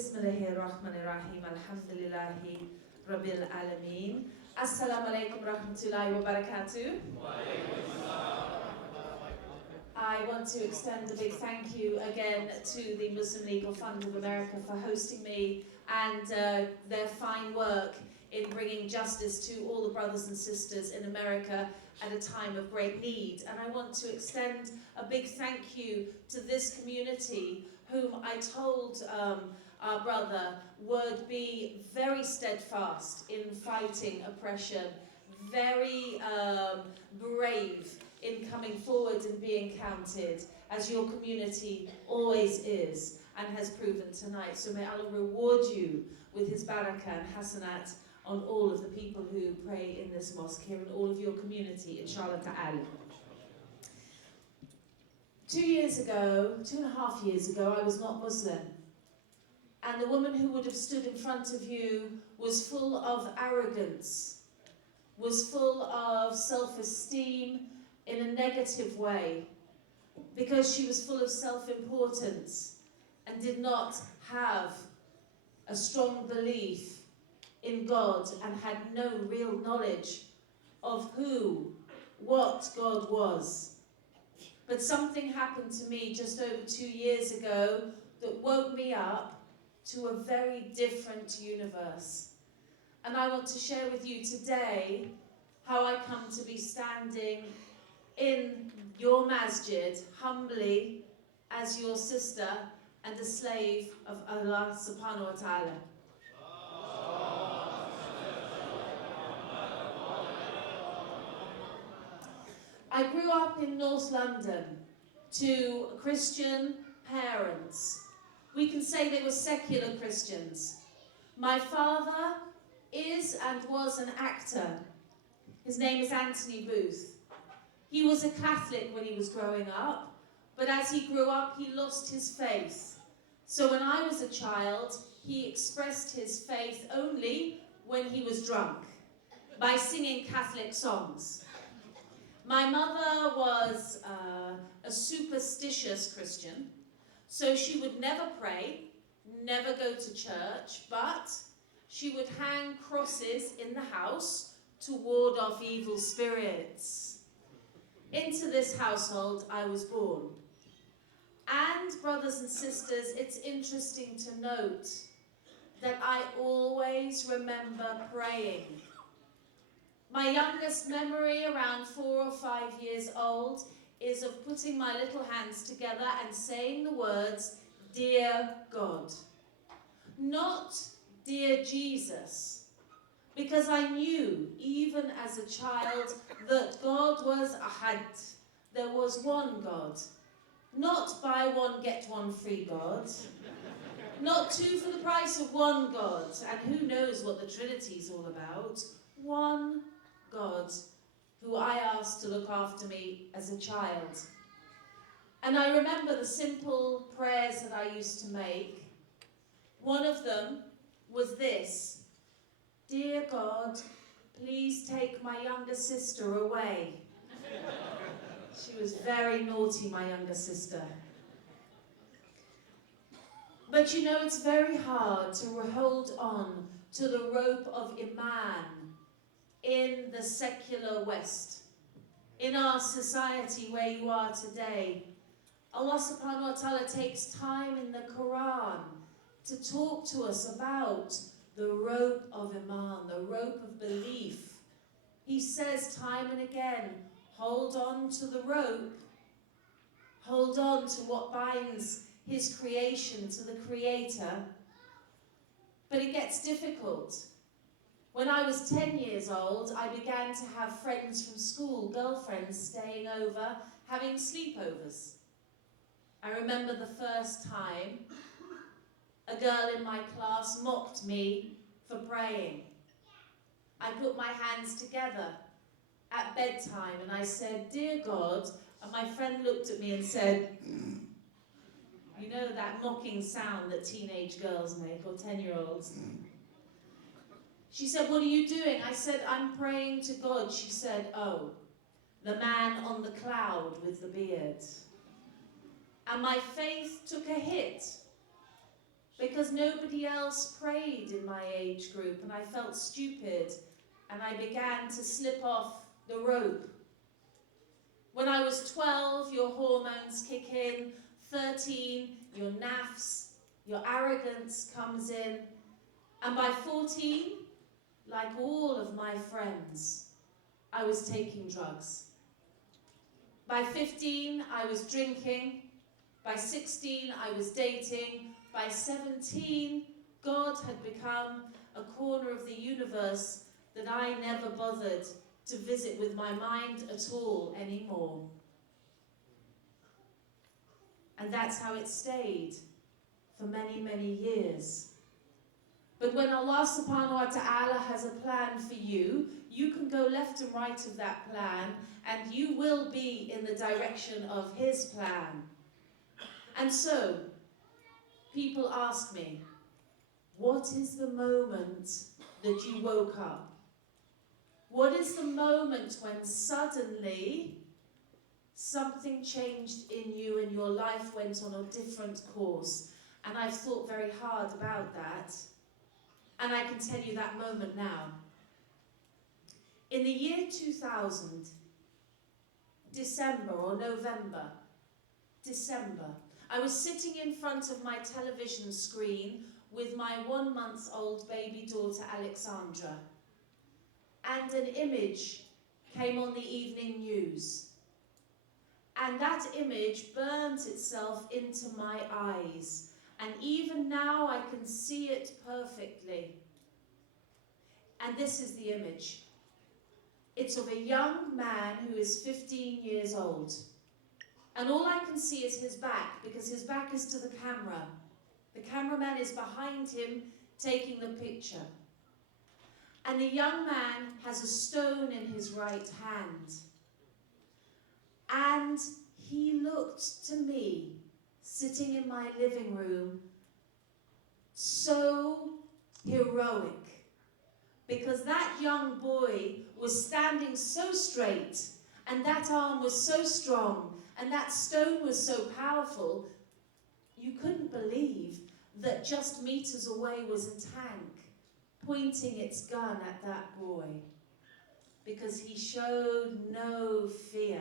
Bismillahirrahmanirrahim. Alhamdulillahi Rabbil Alameen. Assalamu alaikum rahmatullahi wa barakatuh. I want to extend a big thank you again to the Muslim Legal Fund of America for hosting me and their fine work in bringing justice to all the brothers and sisters in America at a time of great need. And I want to extend a big thank you to this community whom I told our brother would be very steadfast in fighting oppression, very brave in coming forward and being counted, as your community always is and has proven tonight. So may Allah reward you with His barakah and hasanat on all of the people who pray in this mosque here and all of your community, inshallah ta'ala. 2.5 years ago, I was not Muslim. And the woman who would have stood in front of you was full of arrogance, was full of self-esteem in a negative way, because she was full of self-importance and did not have a strong belief in God and had no real knowledge of what God was. But something happened to me just over 2 years ago that woke me up to a very different universe. And I want to share with you today how I come to be standing in your masjid humbly as your sister and a slave of Allah subhanahu wa ta'ala. I grew up in North London to Christian parents. We can say they were secular Christians. My father is and was an actor. His name is Anthony Booth. He was a Catholic when he was growing up, but as he grew up, he lost his faith. So when I was a child, he expressed his faith only when he was drunk, by singing Catholic songs. My mother was a superstitious Christian, so she would never pray, never go to church, but she would hang crosses in the house to ward off evil spirits. Into this household I was born. And brothers and sisters, it's interesting to note that I always remember praying. My youngest memory, around 4 or 5 years old, is of putting my little hands together and saying the words, "Dear God." Not "Dear Jesus," because I knew, even as a child, that God was ahad. There was one God. Not buy one, get one free God. Not two for the price of one God. And who knows what the Trinity's all about. One God who I asked to look after me as a child. And I remember the simple prayers that I used to make. One of them was this: "Dear God, please take my younger sister away." She was very naughty, my younger sister. But you know, it's very hard to hold on to the rope of Iman in the secular West, in our society where you are today. Allah subhanahu wa ta'ala takes time in the Quran to talk to us about the rope of Iman, the rope of belief. He says time and again, hold on to the rope. Hold on to what binds His creation to the Creator. But it gets difficult. When I was 10 years old, I began to have friends from school, girlfriends staying over, having sleepovers. I remember the first time a girl in my class mocked me for praying. I put my hands together at bedtime and I said, "Dear God," and my friend looked at me and said, you know that mocking sound that teenage girls make, or 10-year-olds. She said, "What are you doing?" I said, "I'm praying to God." She said, "Oh, the man on the cloud with the beard." And my faith took a hit. because nobody else prayed in my age group, and I felt stupid, and I began to slip off the rope. When I was 12, your hormones kick in. 13, your naffs, your arrogance comes in. And by 14, like all of my friends, I was taking drugs. By 15, I was drinking. By 16, I was dating. By 17, God had become a corner of the universe that I never bothered to visit with my mind at all anymore. And that's how it stayed for many, many years. But when Allah subhanahu wa ta'ala has a plan for you, you can go left and right of that plan, and you will be in the direction of His plan. And so, people ask me, what is the moment that you woke up? What is the moment when suddenly something changed in you and your life went on a different course? And I've thought very hard about that. And I can tell you that moment now. In the year 2000, December, I was sitting in front of my television screen with my 1-month-old baby daughter Alexandra. And an image came on the evening news. And that image burnt itself into my eyes. And even now I can see it perfectly. And this is the image. It's of a young man who is 15 years old. And all I can see is his back, because his back is to the camera. The cameraman is behind him taking the picture. And the young man has a stone in his right hand. And he looked to me, sitting in my living room, so heroic, because that young boy was standing so straight, and that arm was so strong, and that stone was so powerful, you couldn't believe that just meters away was a tank pointing its gun at that boy, because he showed no fear.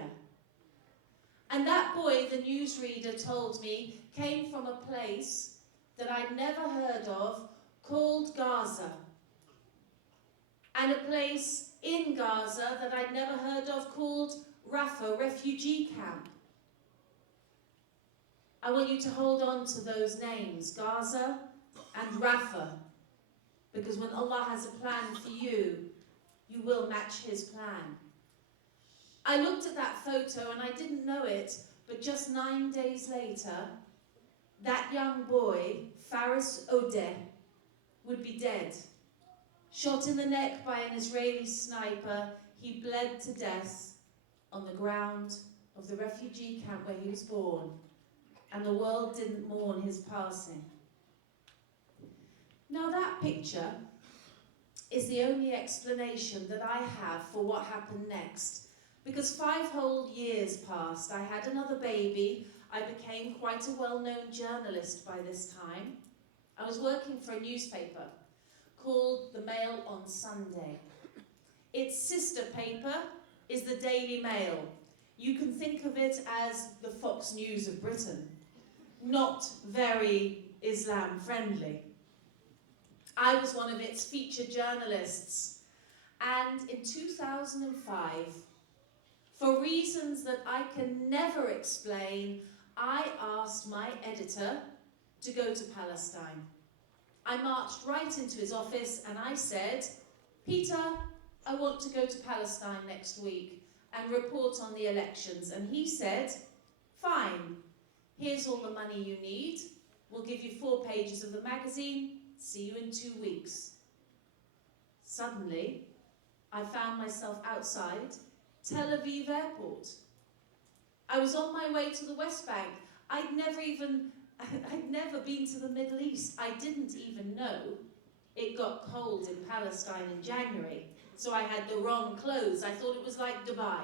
And that boy, the newsreader told me, came from a place that I'd never heard of called Gaza. And a place in Gaza that I'd never heard of called Rafah, refugee camp. I want you to hold on to those names, Gaza and Rafah, because when Allah has a plan for you, you will match His plan. I looked at that photo and I didn't know it, but just 9 days later, that young boy, Faris Odeh, would be dead. Shot in the neck by an Israeli sniper, he bled to death on the ground of the refugee camp where he was born, and the world didn't mourn his passing. Now that picture is the only explanation that I have for what happened next. Because 5 whole years passed, I had another baby, I became quite a well-known journalist by this time. I was working for a newspaper called The Mail on Sunday. Its sister paper is the Daily Mail. You can think of it as the Fox News of Britain. Not very Islam-friendly. I was one of its featured journalists. And in 2005, for reasons that I can never explain, I asked my editor to go to Palestine. I marched right into his office and I said, Peter, I want to go to Palestine next week and report on the elections. And he said, fine, here's all the money you need. We'll give you 4 pages of the magazine. See you in 2 weeks. Suddenly, I found myself outside Tel Aviv airport. I was on my way to the West Bank. I'd never been to the Middle East. I didn't even know it got cold in Palestine in January. So I had the wrong clothes. I thought it was like Dubai.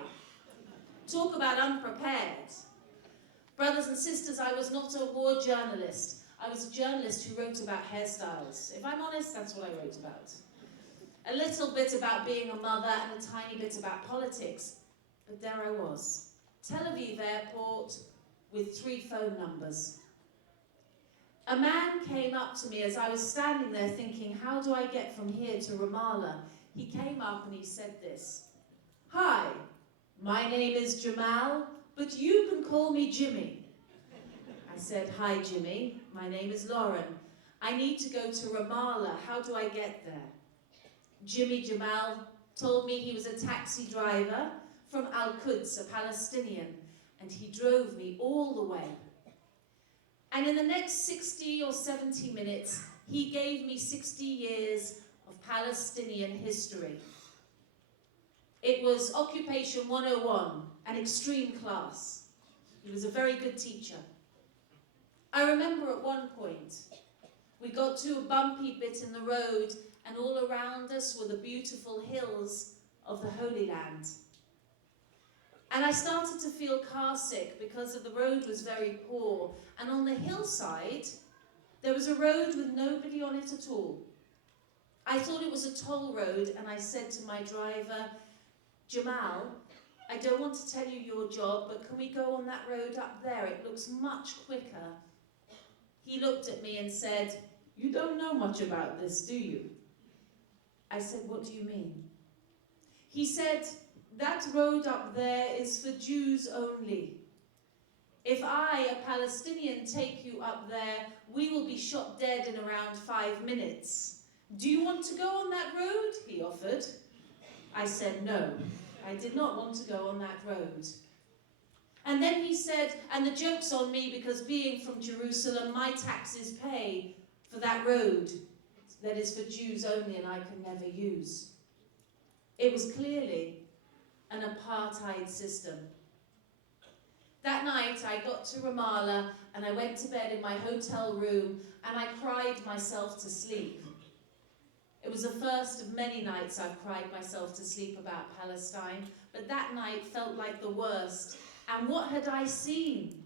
Talk about unprepared. Brothers and sisters, I was not a war journalist. I was a journalist who wrote about hairstyles. If I'm honest, that's what I wrote about. A little bit about being a mother and a tiny bit about politics. But there I was, Tel Aviv airport with 3 phone numbers. A man came up to me as I was standing there thinking, how do I get from here to Ramallah? He came up and he said this: "Hi, my name is Jamal, but you can call me Jimmy." I said, "Hi Jimmy, my name is Lauren. I need to go to Ramallah, how do I get there?" Jimmy Jamal told me he was a taxi driver from Al-Quds, a Palestinian, and he drove me all the way. And in the next 60 or 70 minutes, he gave me 60 years of Palestinian history. It was Occupation 101, an extreme class. He was a very good teacher. I remember at one point, we got to a bumpy bit in the road, and all around us were the beautiful hills of the Holy Land. And I started to feel car sick because the road was very poor. And on the hillside, there was a road with nobody on it at all. I thought it was a toll road, and I said to my driver, "Jamal, I don't want to tell you your job, but can we go on that road up there? It looks much quicker." He looked at me and said, "You don't know much about this, do you?" I said, "What do you mean?" He said, "That road up there is for Jews only. If I, a Palestinian, take you up there, we will be shot dead in around 5 minutes. Do you want to go on that road?" he offered. I said no, I did not want to go on that road. And then he said, and the joke's on me because being from Jerusalem, my taxes pay for that road that is for Jews only and I can never use. It was clearly an apartheid system. That night I got to Ramallah and I went to bed in my hotel room and I cried myself to sleep. It was the first of many nights I've cried myself to sleep about Palestine, but that night felt like the worst. And what had I seen?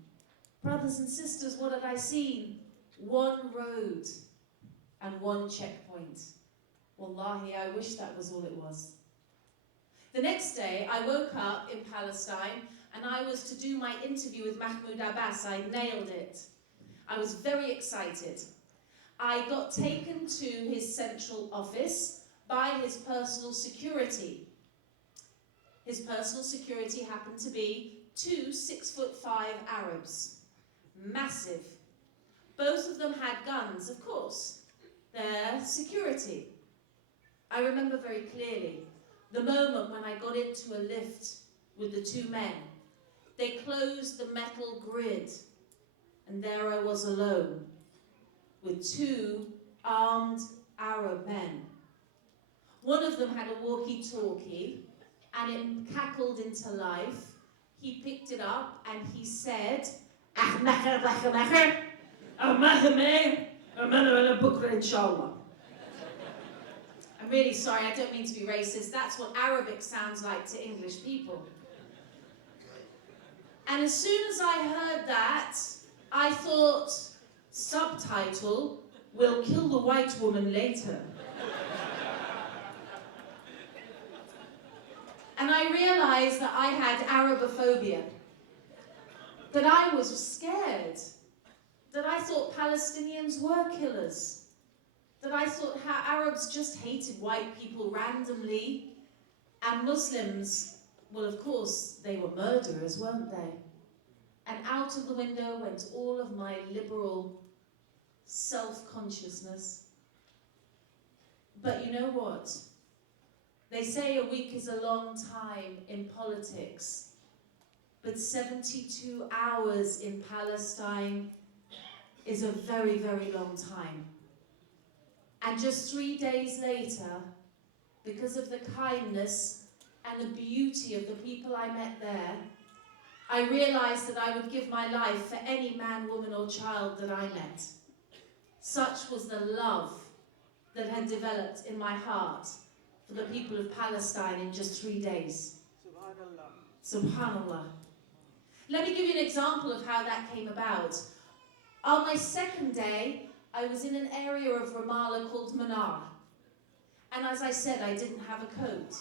Brothers and sisters, what had I seen? One road and one checkpoint. Wallahi, I wish that was all it was. The next day, I woke up in Palestine and I was to do my interview with Mahmoud Abbas. I nailed it. I was very excited. I got taken to his central office by his personal security. His personal security happened to be 2 6'5" Arabs. Massive. Both of them had guns, of course. Their security. I remember very clearly the moment when I got into a lift with the 2 men. They closed the metal grid, and there I was alone with 2 armed Arab men. One of them had a walkie-talkie, and it cackled into life. He picked it up and he said, I'm really sorry, I don't mean to be racist. That's what Arabic sounds like to English people. And as soon as I heard that, I thought, subtitle, "We'll kill the white woman later." And I realized that I had Arabophobia, that I was scared, that I thought Palestinians were killers, that I thought how Arabs just hated white people randomly, and Muslims, well, of course, they were murderers, weren't they? And out of the window went all of my liberal self-consciousness. But you know what? They say a week is a long time in politics, but 72 hours in Palestine is a very, very long time. And just 3 days later, because of the kindness and the beauty of the people I met there, I realized that I would give my life for any man, woman, or child that I met. Such was the love that had developed in my heart for the people of Palestine in just 3 days. Subhanallah. Subhanallah. Let me give you an example of how that came about. On my second day, I was in an area of Ramallah called Manar. And as I said, I didn't have a coat.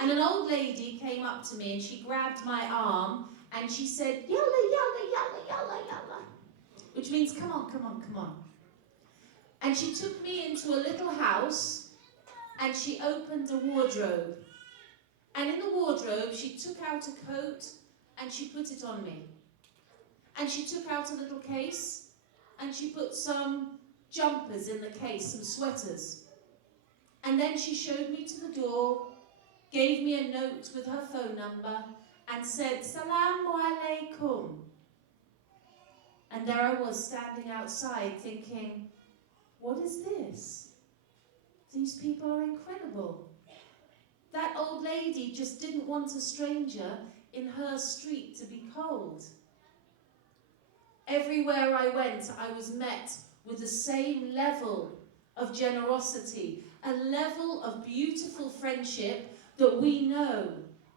And an old lady came up to me and she grabbed my arm and she said, yalla, yalla, yalla, yalla, yalla. Which means, come on, come on, come on. And she took me into a little house and she opened a wardrobe. And in the wardrobe, she took out a coat and she put it on me. And she took out a little case and she put some jumpers in the case, some sweaters. And then she showed me to the door, gave me a note with her phone number and said, Salamu alaikum. And there I was standing outside thinking, what is this? These people are incredible. That old lady just didn't want a stranger in her street to be cold. Everywhere I went, I was met with the same level of generosity, a level of beautiful friendship that we know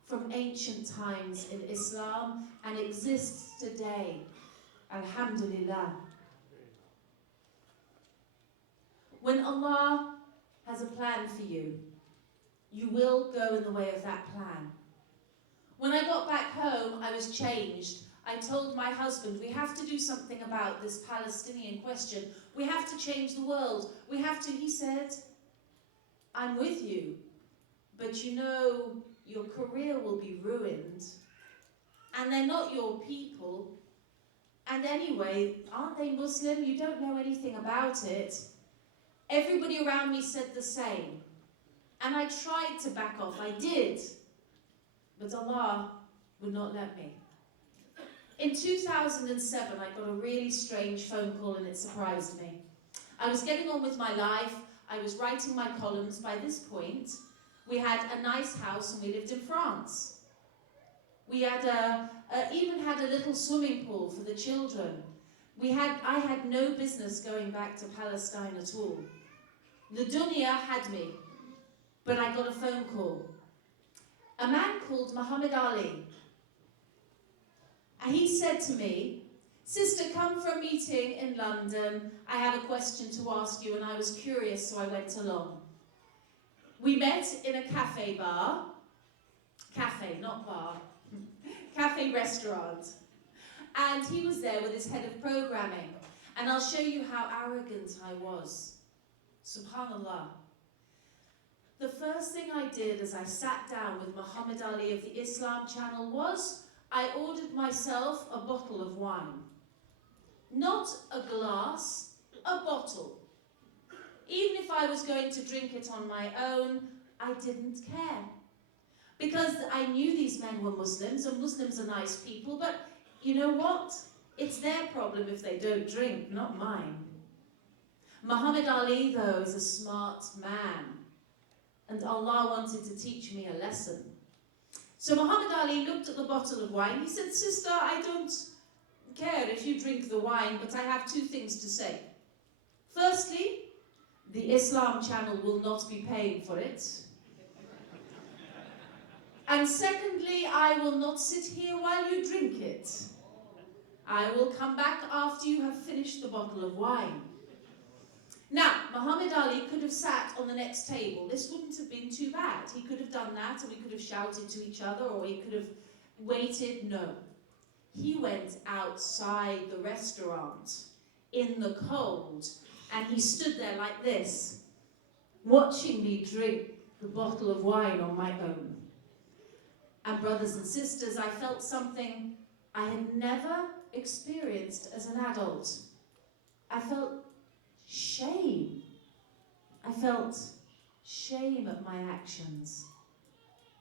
from ancient times in Islam and exists today. Alhamdulillah. When Allah has a plan for you, you will go in the way of that plan. When I got back home, I was changed. I told my husband, we have to do something about this Palestinian question. We have to change the world. We have to, he said, I'm with you, but you know your career will be ruined, and they're not your people. And anyway, aren't they Muslim? You don't know anything about it. Everybody around me said the same. And I tried to back off, I did. But Allah would not let me. In 2007, I got a really strange phone call and it surprised me. I was getting on with my life, I was writing my columns. By this point, we had a nice house and we lived in France. We had even had a little swimming pool for the children. I had no business going back to Palestine at all. The dunya had me, but I got a phone call. A man called Muhammad Ali. And he said to me, sister, come for a meeting in London. I have a question to ask you, and I was curious, so I went along. We met in a cafe, not bar, cafe restaurant. And he was there with his head of programming. And I'll show you how arrogant I was. Subhanallah. The first thing I did as I sat down with Muhammad Ali of the Islam channel was I ordered myself a bottle of wine. Not a glass, a bottle. Even if I was going to drink it on my own, I didn't care. Because I knew these men were Muslims, and Muslims are nice people, but you know what? It's their problem if they don't drink, not mine. Muhammad Ali, though, is a smart man, and Allah wanted to teach me a lesson. So Muhammad Ali looked at the bottle of wine. He said, sister, I don't care if you drink the wine, but I have two things to say. Firstly, the Islam channel will not be paying for it. And secondly, I will not sit here while you drink it. I will come back after you have finished the bottle of wine. Now, Muhammad Ali could have sat on the next table. This wouldn't have been too bad. He could have done that, and we could have shouted to each other, or he could have waited. No. He went outside the restaurant in the cold, and he stood there like this, watching me drink the bottle of wine on my own. And brothers and sisters, I felt something I had never experienced as an adult. I felt shame. I felt shame at my actions.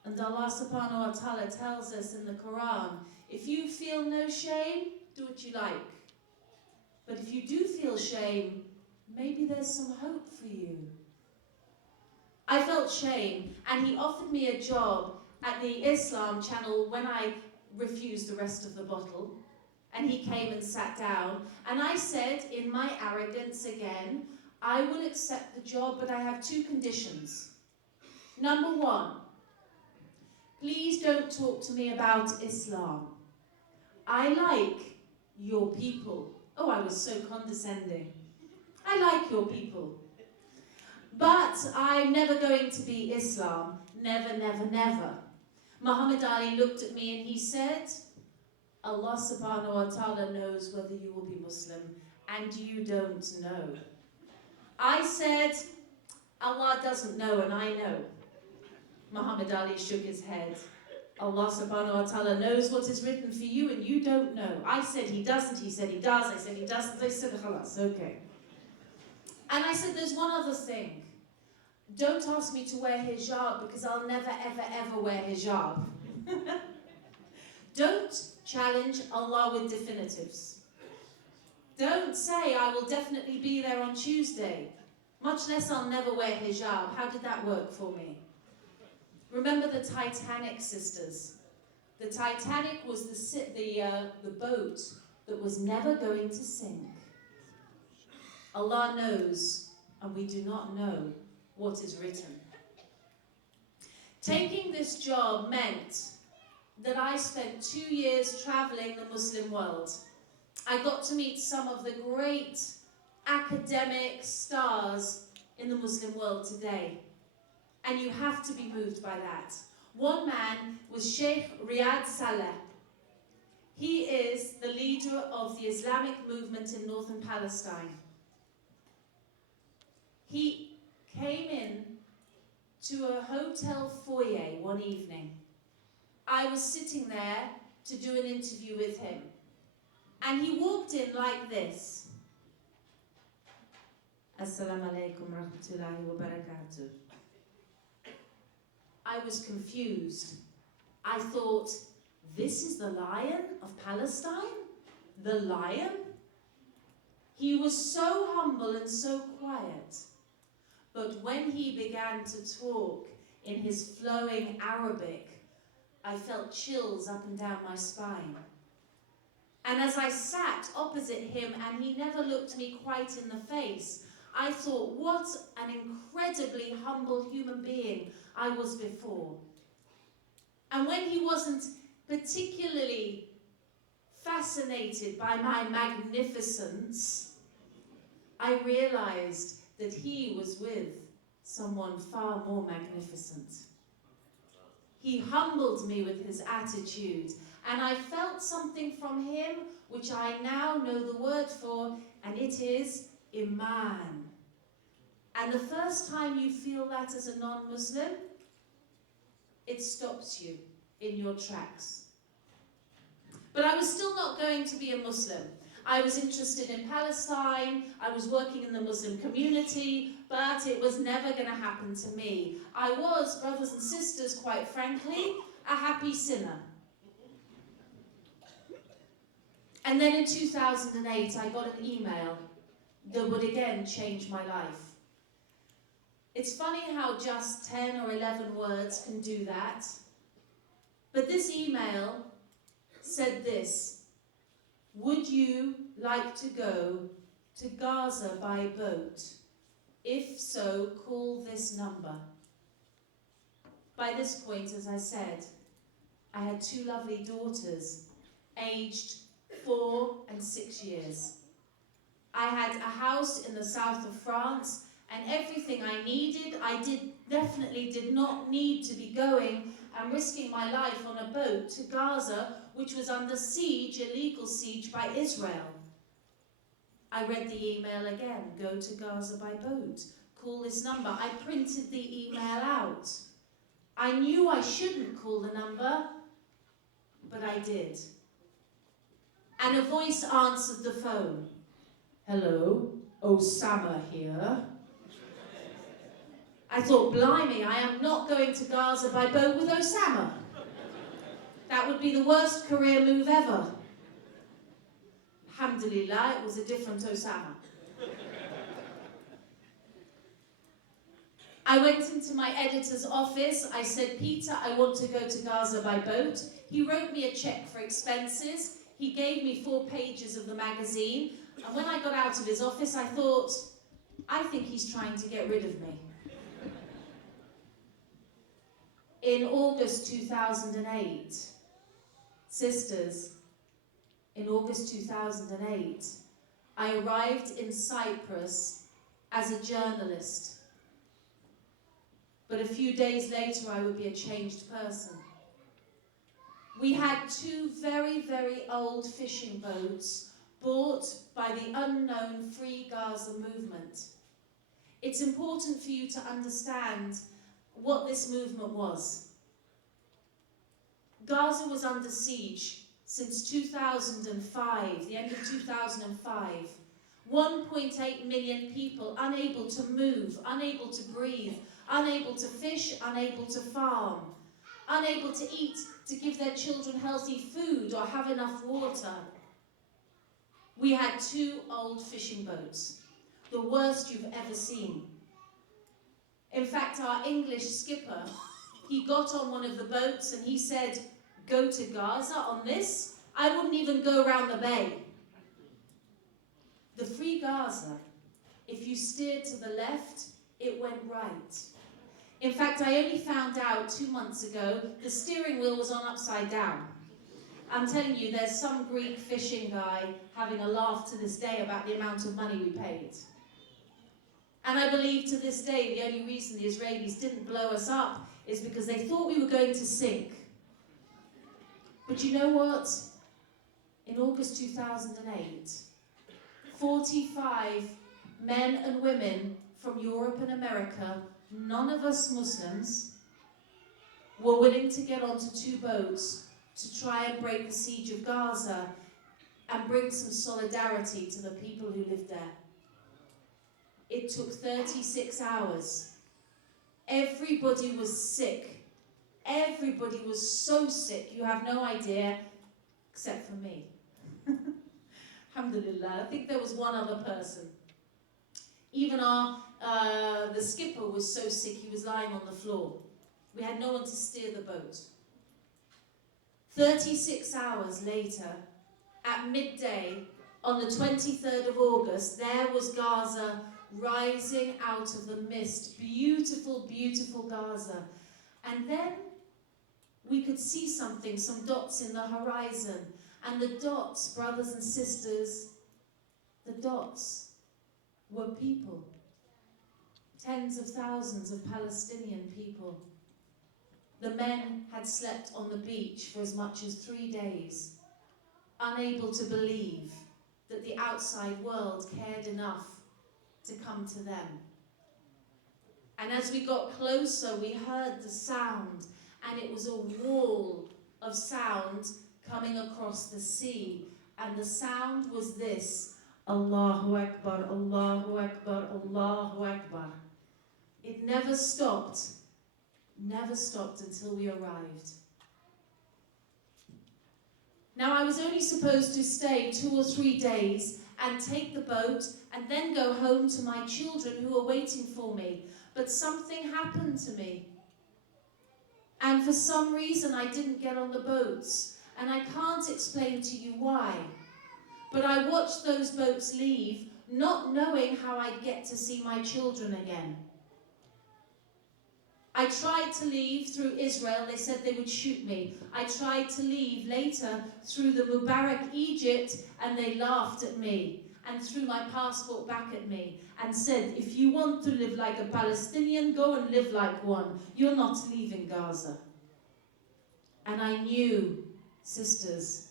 And Allah subhanahu wa ta'ala tells us in the Quran, if you feel no shame, do what you like. But if you do feel shame, maybe there's some hope for you. I felt shame, and he offered me a job at the Islam channel when I refused the rest of the bottle. And he came and sat down, and I said, in my arrogance again, I will accept the job, but I have two conditions. Number one, please don't talk to me about Islam. I like your people. Oh, I was so condescending. I like your people. But I'm never going to be Islam. Never, never, never. Muhammad Ali looked at me and he said, Allah subhanahu wa ta'ala knows whether you will be Muslim, and you don't know. I said, Allah doesn't know and I know. Muhammad Ali shook his head. Allah subhanahu wa ta'ala knows what is written for you and you don't know. I said he doesn't, he said he does, I said he doesn't, they said khalas, okay. And I said there's one other thing. Don't ask me to wear hijab because I'll never ever ever wear hijab. Don't challenge Allah with definitives. Don't say I will definitely be there on Tuesday, much less I'll never wear hijab. How did that work for me? Remember the Titanic, sisters. The Titanic was the boat that was never going to sink. Allah knows, and we do not know what is written. Taking this job meant that I spent 2 years traveling the Muslim world. I got to meet some of the great academic stars in the Muslim world today. And you have to be moved by that. One man was Sheikh Riyad Saleh. He is the leader of the Islamic movement in northern Palestine. He came in to a hotel foyer one evening. I was sitting there to do an interview with him. And he walked in like this. Assalamu alaikum rahmatullahi wa barakatuh. I was confused. I thought, this is the Lion of Palestine? The Lion? He was so humble and so quiet. But when he began to talk in his flowing Arabic, I felt chills up and down my spine. And as I sat opposite him and he never looked me quite in the face, I thought, what an incredibly humble human being I was before. And when he wasn't particularly fascinated by my magnificence, I realized that he was with someone far more magnificent. He humbled me with his attitude, and I felt something from him which I now know the word for, and it is Iman. And the first time you feel that as a non-Muslim, it stops you in your tracks. But I was still not going to be a Muslim. I was interested in Palestine, I was working in the Muslim community, but it was never going to happen to me. I was, brothers and sisters, quite frankly, a happy sinner. And then in 2008, I got an email that would again change my life. It's funny how just 10 or 11 words can do that. But this email said this: would you like to go to Gaza by boat? If so, call this number. By this point, as I said, I had 2 lovely daughters, aged 4 and 6 years. I had a house in the south of France and everything I needed. I definitely did not need to be going and risking my life on a boat to Gaza, which was under siege, illegal siege by Israel. I read the email again, go to Gaza by boat, call this number. I printed the email out. I knew I shouldn't call the number, but I did. And a voice answered the phone. Hello, Osama here. I thought, blimey, I am not going to Gaza by boat with Osama. That would be the worst career move ever. Alhamdulillah, it was a different Osama. I went into my editor's office. I said, Peter, I want to go to Gaza by boat. He wrote me a check for expenses. He gave me 4 pages of the magazine. And when I got out of his office, I thought, I think he's trying to get rid of me. In August 2008, sisters, in August 2008, I arrived in Cyprus as a journalist. But a few days later, I would be a changed person. We had 2 very, very old fishing boats bought by the unknown Free Gaza movement. It's important for you to understand what this movement was. Gaza was under siege since 2005, the end of 2005. 1.8 million people unable to move, unable to breathe, unable to fish, unable to farm, unable to eat, to give their children healthy food or have enough water. We had 2 old fishing boats, the worst you've ever seen. In fact, our English skipper, he got on one of the boats and he said, "Go to Gaza on this? I wouldn't even go around the bay." The Free Gaza, if you steered to the left, it went right. In fact, I only found out 2 months ago the steering wheel was on upside down. I'm telling you, there's some Greek fishing guy having a laugh to this day about the amount of money we paid. And I believe to this day the only reason the Israelis didn't blow us up is because they thought we were going to sink. But you know what? In August 2008, 45 men and women from Europe and America, none of us Muslims, were willing to get onto 2 boats to try and break the siege of Gaza and bring some solidarity to the people who lived there. It took 36 hours. Everybody was sick. Everybody was so sick, you have no idea, except for me. Alhamdulillah, I think there was one other person. Even the skipper was so sick he was lying on the floor. We had no one to steer the boat. 36 hours later, at midday, on the 23rd of August, there was Gaza rising out of the mist. Beautiful, beautiful Gaza. And then we could see something, some dots in the horizon. And the dots, brothers and sisters, the dots were people. Tens of thousands of Palestinian people. The men had slept on the beach for as much as 3 days, unable to believe that the outside world cared enough to come to them. And as we got closer, we heard the sound, and it was a wall of sound coming across the sea. And the sound was this: Allahu Akbar, Allahu Akbar, Allahu Akbar. It never stopped until we arrived. Now, I was only supposed to stay 2 or 3 days and take the boat and then go home to my children who were waiting for me. But something happened to me. And for some reason, I didn't get on the boats. And I can't explain to you why. But I watched those boats leave, not knowing how I'd get to see my children again. I tried to leave through Israel. They said they would shoot me. I tried to leave later through the Mubarak Egypt, and they laughed at me and threw my passport back at me and said, if you want to live like a Palestinian, go and live like one. You're not leaving Gaza. And I knew, sisters,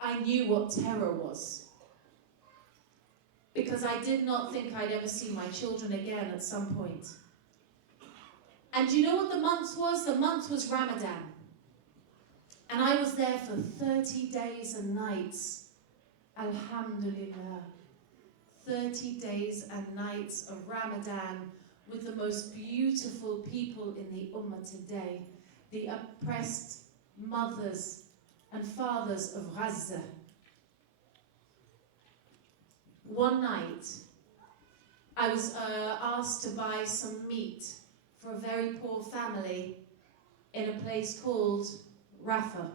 I knew what terror was. Because I did not think I'd ever see my children again at some point. And do you know what the month was? The month was Ramadan. And I was there for 30 days and nights. Alhamdulillah. 30 days and nights of Ramadan with the most beautiful people in the Ummah today. The oppressed mothers and fathers of Gaza. One night, I was asked to buy some meat for a very poor family in a place called Rafah.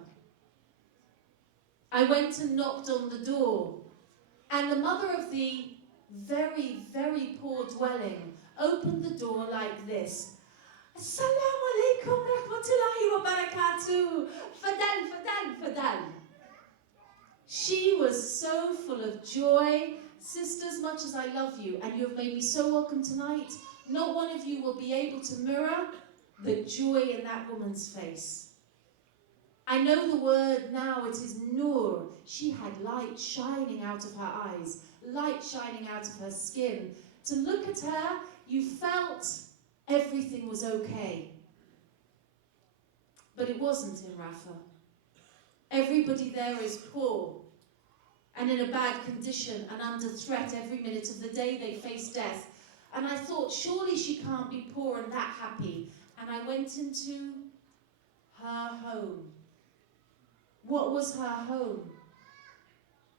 I went and knocked on the door, and the mother of the very, very poor dwelling opened the door like this. Assalamu alaikum rahmatullahi wa barakatuh. Fadal, fadal, fadal. She was so full of joy. Sisters, much as I love you, and you have made me so welcome tonight, not one of you will be able to mirror the joy in that woman's face. I know the word now, it is nur. She had light shining out of her eyes, light shining out of her skin. To look at her, you felt everything was okay. But it wasn't in Rafah. Everybody there is poor and in a bad condition and under threat every minute of the day. They face death. And I thought, surely she can't be poor and that happy. And I went into her home. What was her home?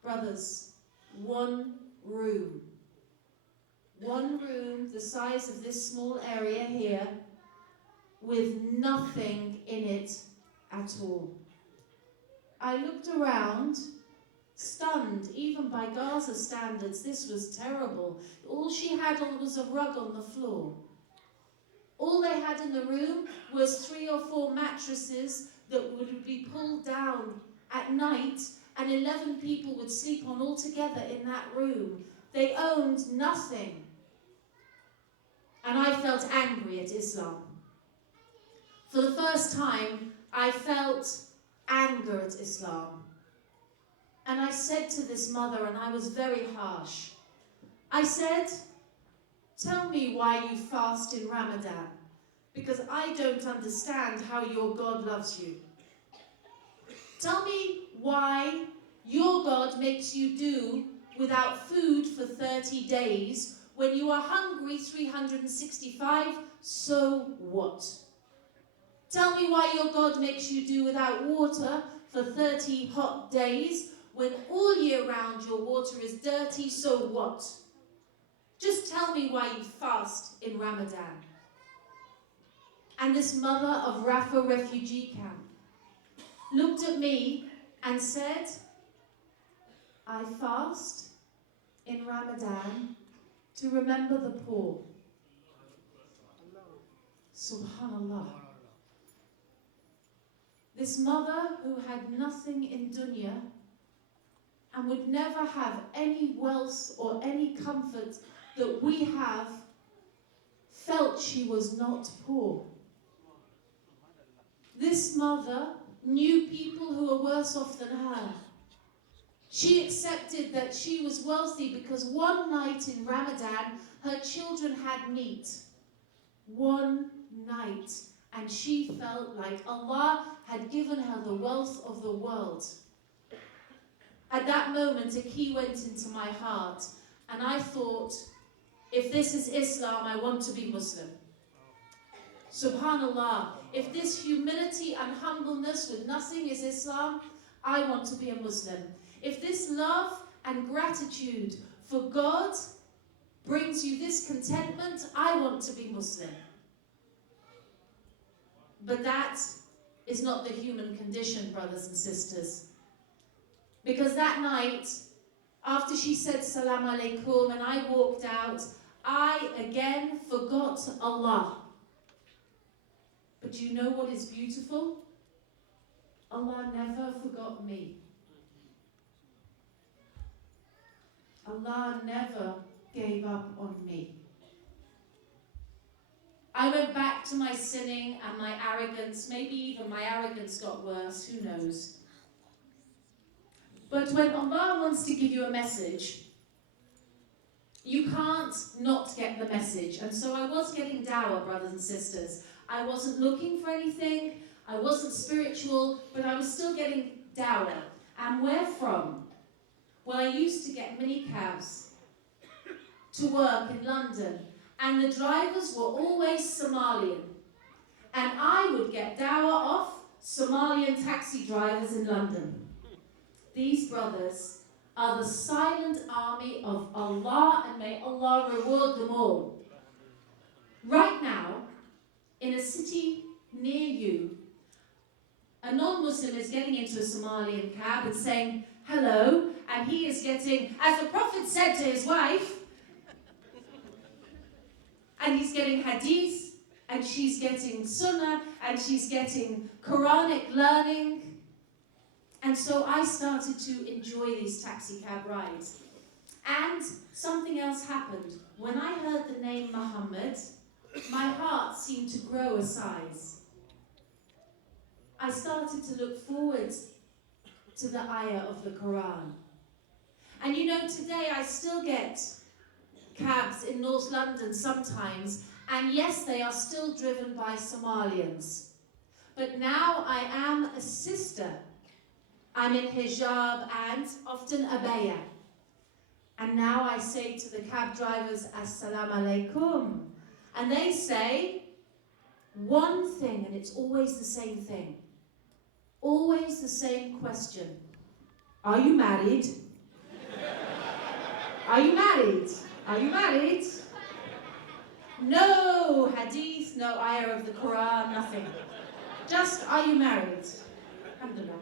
Brothers, one room. One room the size of this small area here, with nothing in it at all. I looked around, stunned, even by Gaza standards. This was terrible. All she had on was a rug on the floor. All they had in the room was 3 or 4 mattresses that would be pulled down at night, and 11 people would sleep on all together in that room. They owned nothing. And I felt angry at Islam. For the first time, I felt anger at Islam. And I said to this mother, and I was very harsh, I said, tell me why you fast in Ramadan, because I don't understand how your God loves you. Tell me why your God makes you do without food for 30 days when you are hungry 365, so what? Tell me why your God makes you do without water for 30 hot days when all year round your water is dirty, so what? Just tell me why you fast in Ramadan. And this mother of Rafah refugee camp looked at me and said, I fast in Ramadan to remember the poor. Subhanallah. This mother who had nothing in dunya and would never have any wealth or any comfort that we have, felt she was not poor. This mother knew people who were worse off than her. She accepted that she was wealthy because one night in Ramadan, her children had meat. One night. And she felt like Allah had given her the wealth of the world. At that moment, a key went into my heart. And I thought, if this is Islam, I want to be Muslim. Subhanallah. If this humility and humbleness with nothing is Islam, I want to be a Muslim. If this love and gratitude for God brings you this contentment, I want to be Muslim. But that is not the human condition, brothers and sisters. Because that night, after she said Salam Alaikum and I walked out, I again forgot Allah. But you know what is beautiful? Allah never forgot me. Allah never gave up on me. I went back to my sinning and my arrogance. Maybe even my arrogance got worse, who knows. But when Allah wants to give you a message, you can't not get the message. And so I was getting dawah, brothers and sisters. I wasn't looking for anything, I wasn't spiritual, but I was still getting dawah. And where from? Well, I used to get minicabs to work in London, and the drivers were always Somalian. And I would get dawah off Somalian taxi drivers in London. These brothers are the silent army of Allah, and may Allah reward them all. Right now, in a city near you, a non-Muslim is getting into a Somalian cab and saying, hello, and he is getting, as the Prophet said to his wife, and he's getting hadith, and she's getting sunnah, and she's getting Quranic learning. And And so I started to enjoy these taxi cab rides. And something else happened. When I heard the name Muhammad, my heart seemed to grow a size. I started to look forward to the ayah of the Quran. And you know, today I still get cabs in North London sometimes, and yes, they are still driven by Somalians. But now I am a sister. I'm in hijab and often abaya. And now I say to the cab drivers, Assalamu alaikum. And they say one thing, and it's always the same thing. Always the same question. Are you married? Are you married? Are you married? No hadith, no ayah of the Quran, nothing. Just, are you married? Alhamdulillah.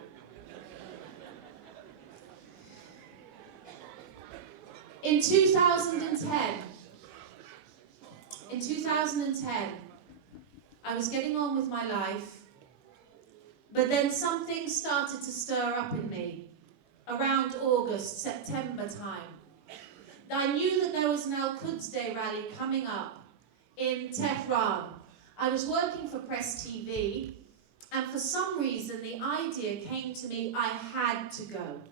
In 2010, I was getting on with my life, but then something started to stir up in me around August, September time. I knew that there was an Al-Quds Day rally coming up in Tehran. I was working for Press TV, and for some reason the idea came to me I had to go.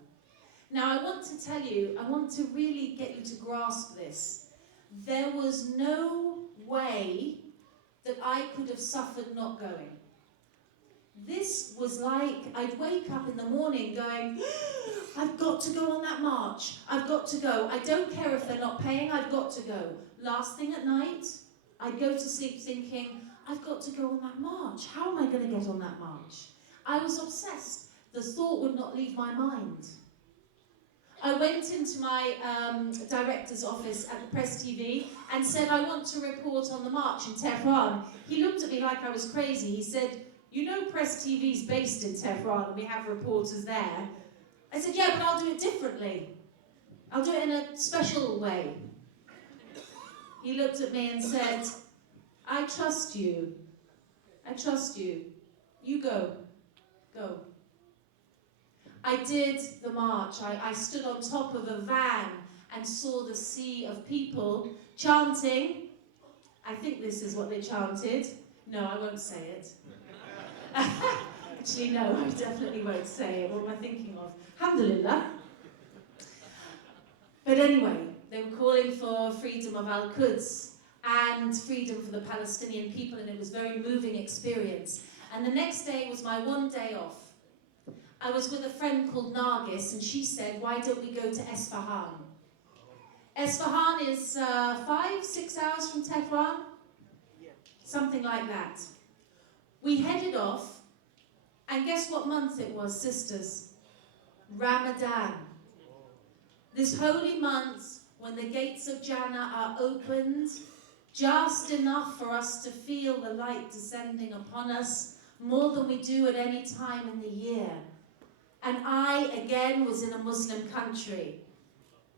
Now I want to tell you, I want to really get you to grasp this. There was no way that I could have suffered not going. This was like, I'd wake up in the morning going, I've got to go on that march. I've got to go. I don't care if they're not paying, I've got to go. Last thing at night, I'd go to sleep thinking, I've got to go on that march. How am I going to get on that march? I was obsessed. The thought would not leave my mind. I went into my director's office at the Press TV and said, I want to report on the march in Tehran. He looked at me like I was crazy. He said, you know Press TV's based in Tehran and we have reporters there. I said, yeah, but I'll do it differently. I'll do it in a special way. He looked at me and said, I trust you. I trust you. You go. Go. I did the march. I stood on top of a van and saw the sea of people chanting. I think this is what they chanted. No, I won't say it. Actually, no, I definitely won't say it. What am I thinking of? Alhamdulillah. But anyway, they were calling for freedom of Al-Quds and freedom for the Palestinian people, and it was a very moving experience. And the next day was my one day off. I was with a friend called Nargis, and she said, why don't we go to Esfahan? Esfahan is 5-6 hours from Tehran? Something like that. We headed off, and guess what month it was, sisters? Ramadan. This holy month when the gates of Jannah are opened, just enough for us to feel the light descending upon us, more than we do at any time in the year. And I, again, was in a Muslim country.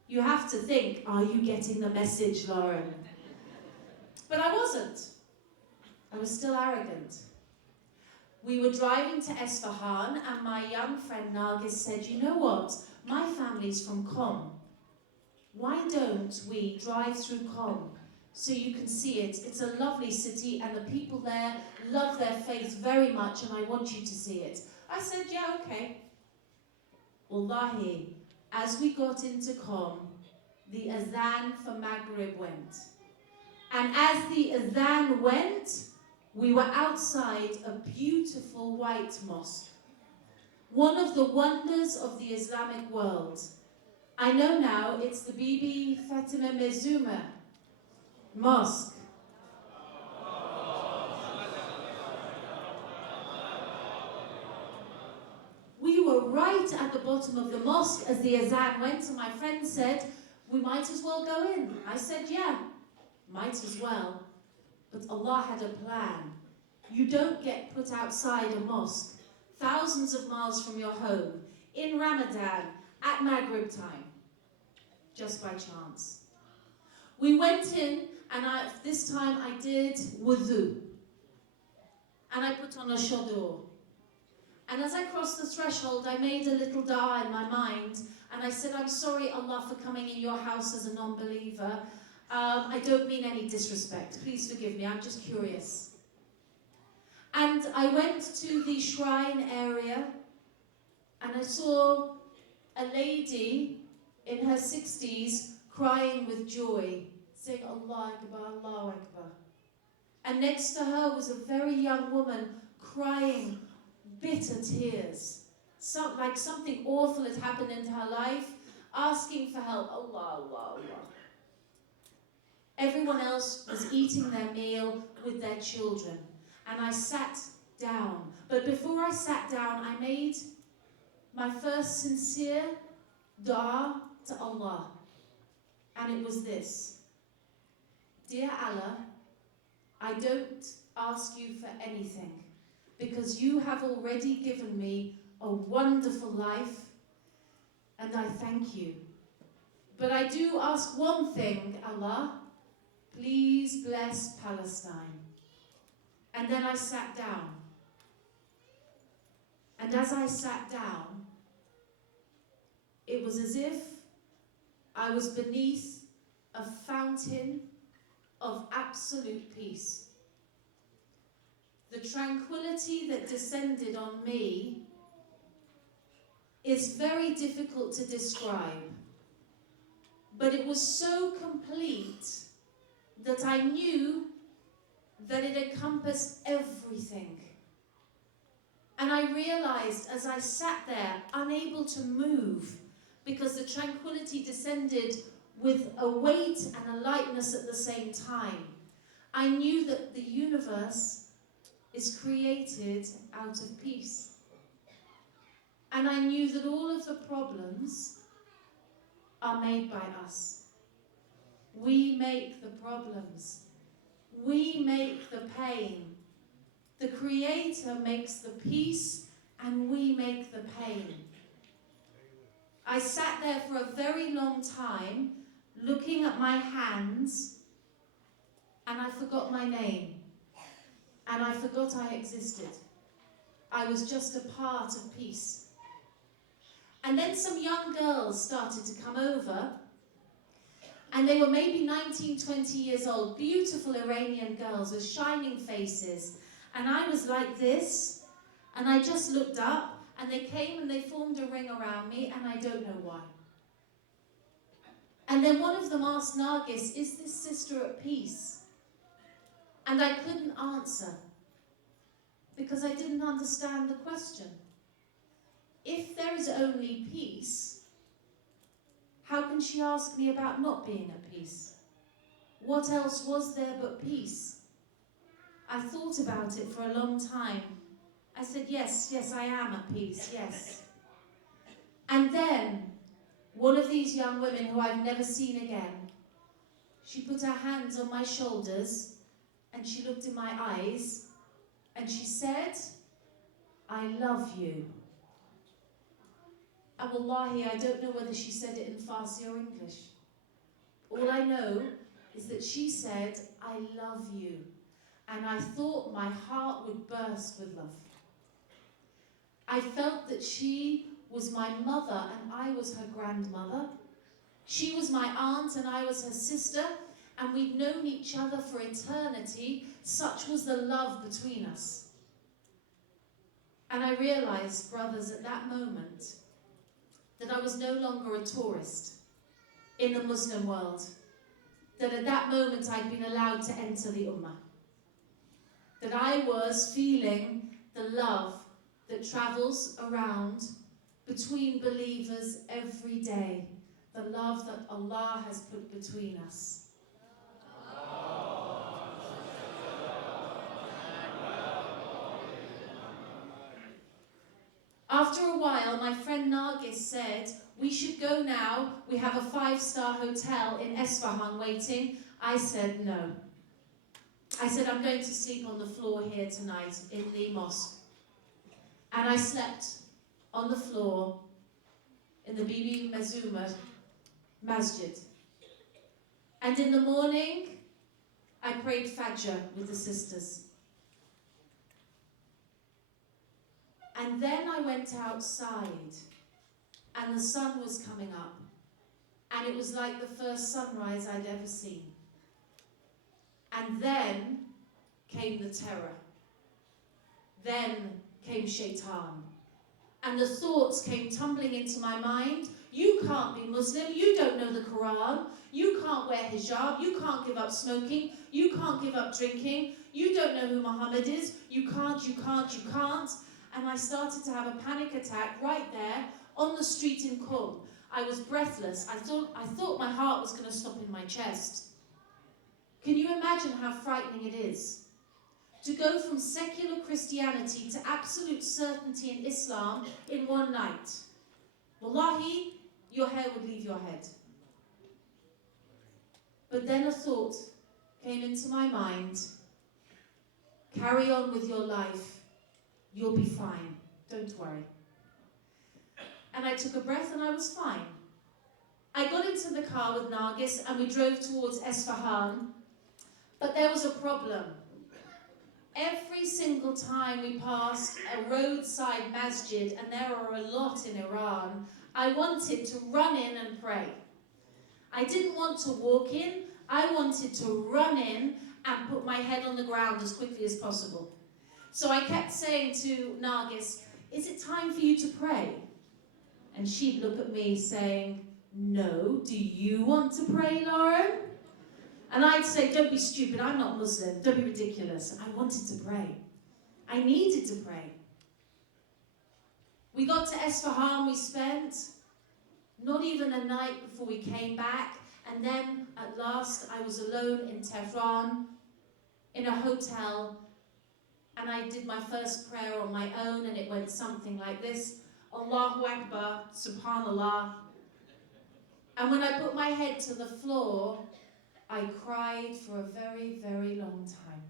You have to think, are you getting the message, Lauren? But I wasn't. I was still arrogant. We were driving to Esfahan, and my young friend Nargis said, you know what? My family's from Qom. Why don't we drive through Qom so you can see it? It's a lovely city, and the people there love their faith very much, and I want you to see it. I said, yeah, okay. Wallahi, as we got into Qom, the adhan for Maghrib went. And as the adhan went, we were outside a beautiful white mosque. One of the wonders of the Islamic world. I know now it's the Bibi Fatima Mezuma Mosque. We were right at the bottom of the mosque as the azan went, and my friend said, we might as well go in. I said, yeah, might as well. But Allah had a plan. You don't get put outside a mosque, thousands of miles from your home, in Ramadan, at Maghrib time, just by chance. We went in, and this time I did wudu. And I put on a shadur. And as I crossed the threshold, I made a little dua in my mind, and I said, I'm sorry, Allah, for coming in your house as a non-believer. I don't mean any disrespect. Please forgive me, I'm just curious. And I went to the shrine area, and I saw a lady in her 60s crying with joy, saying, Allah Akbar, Allahu Akbar. And next to her was a very young woman crying bitter tears. Like something awful had happened in her life, asking for help. Allah, Allah, Allah. Everyone else was eating their meal with their children. And I sat down. But before I sat down, I made my first sincere dua to Allah. And it was this. Dear Allah, I don't ask you for anything, because you have already given me a wonderful life, and I thank you. But I do ask one thing, Allah, please bless Palestine. And then I sat down. And as I sat down, it was as if I was beneath a fountain of absolute peace. The tranquility that descended on me is very difficult to describe, but it was so complete that I knew that it encompassed everything. And I realized as I sat there, unable to move, because the tranquility descended with a weight and a lightness at the same time. I knew that the universe is created out of peace. And I knew that all of the problems are made by us. We make the problems. We make the pain. The Creator makes the peace, and we make the pain. I sat there for a very long time, looking at my hands, and I forgot my name. And I forgot I existed. I was just a part of peace. And then some young girls started to come over, and they were maybe 19, 20 years old, beautiful Iranian girls with shining faces. And I was like this, and I just looked up, and they came and they formed a ring around me, and I don't know why. And then one of them asked Nargis, is this sister at peace? And I couldn't answer, because I didn't understand the question. If there is only peace, how can she ask me about not being at peace? What else was there but peace? I thought about it for a long time. I said, yes, I am at peace, yes. And then, one of these young women who I've never seen again, she put her hands on my shoulders, and she looked in my eyes, and she said, I love you. And wallahi, I don't know whether she said it in Farsi or English. All I know is that she said, I love you. And I thought my heart would burst with love. I felt that she was my mother and I was her grandmother. She was my aunt and I was her sister, and we'd known each other for eternity. Such was the love between us. And I realized, brothers, at that moment, that I was no longer a tourist in the Muslim world. That at that moment I'd been allowed to enter the Ummah. That I was feeling the love that travels around between believers every day. The love that Allah has put between us. After a while, my friend Nargis said, we should go now. We have a 5-star hotel in Esfahan waiting. I said, no. I said, I'm going to sleep on the floor here tonight in the mosque. And I slept on the floor in the Bibi Mazuma Masjid. And in the morning, I prayed Fajr with the sisters. And then I went outside, and the sun was coming up, and it was like the first sunrise I'd ever seen. And then came the terror. Then came Shaitan. And the thoughts came tumbling into my mind. You can't be Muslim, you don't know the Quran, you can't wear hijab, you can't give up smoking, you can't give up drinking, you don't know who Muhammad is, you can't. And I started to have a panic attack right there on the street in Qom. I was breathless. I thought my heart was going to stop in my chest. Can you imagine how frightening it is? To go from secular Christianity to absolute certainty in Islam in one night. Wallahi, your hair would leave your head. But then a thought came into my mind. Carry on with your life. You'll be fine. Don't worry. And I took a breath and I was fine. I got into the car with Nargis and we drove towards Esfahan. But there was a problem. Every single time we passed a roadside masjid, and there are a lot in Iran, I wanted to run in and pray. I didn't want to walk in, I wanted to run in and put my head on the ground as quickly as possible. So I kept saying to Nargis, is it time for you to pray? And she'd look at me saying, no, do you want to pray, Lauren? And I'd say, don't be stupid, I'm not Muslim, don't be ridiculous. I wanted to pray. I needed to pray. We got to Esfahan, we spent not even a night before we came back, and then at last I was alone in Tehran, in a hotel, and I did my first prayer on my own, and it went something like this, Allahu Akbar, Subhanallah. And when I put my head to the floor, I cried for a very, very long time.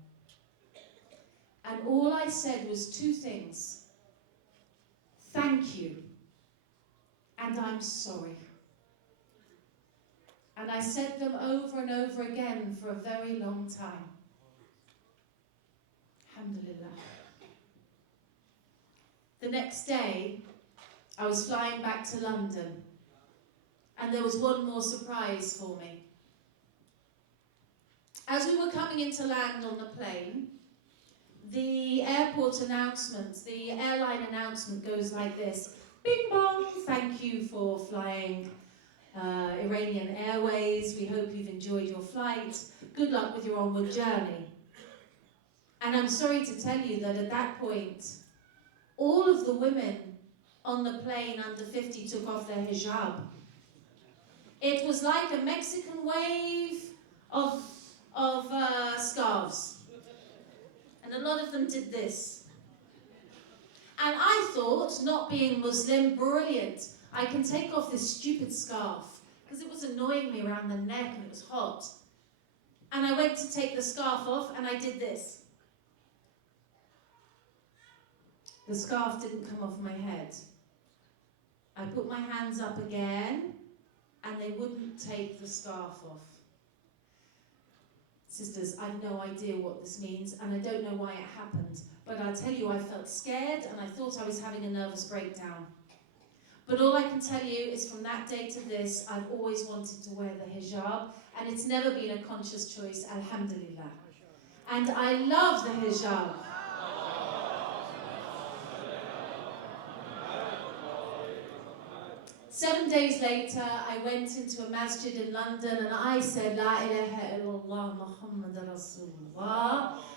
And all I said was two things. Thank you, and I'm sorry. And I said them over and over again for a very long time. Alhamdulillah. The next day, I was flying back to London, and there was one more surprise for me. As we were coming into land on the plane, the airport announcement, the airline announcement goes like this. Bing bong, thank you for flying Iranian Airways. We hope you've enjoyed your flight. Good luck with your onward journey. And I'm sorry to tell you that at that point, all of the women on the plane under 50 took off their hijab. It was like a Mexican wave of scarves. And a lot of them did this. And I thought, not being Muslim, brilliant. I can take off this stupid scarf, because it was annoying me around the neck and it was hot. And I went to take the scarf off and I did this. The scarf didn't come off my head. I put my hands up again and they wouldn't take the scarf off. Sisters, I've no idea what this means and I don't know why it happened, but I'll tell you I felt scared and I thought I was having a nervous breakdown. But all I can tell you is from that day to this, I've always wanted to wear the hijab and it's never been a conscious choice, alhamdulillah. And I love the hijab. 7 days later, I went into a masjid in London and I said, La ilaha illallah Muhammad Rasulullah.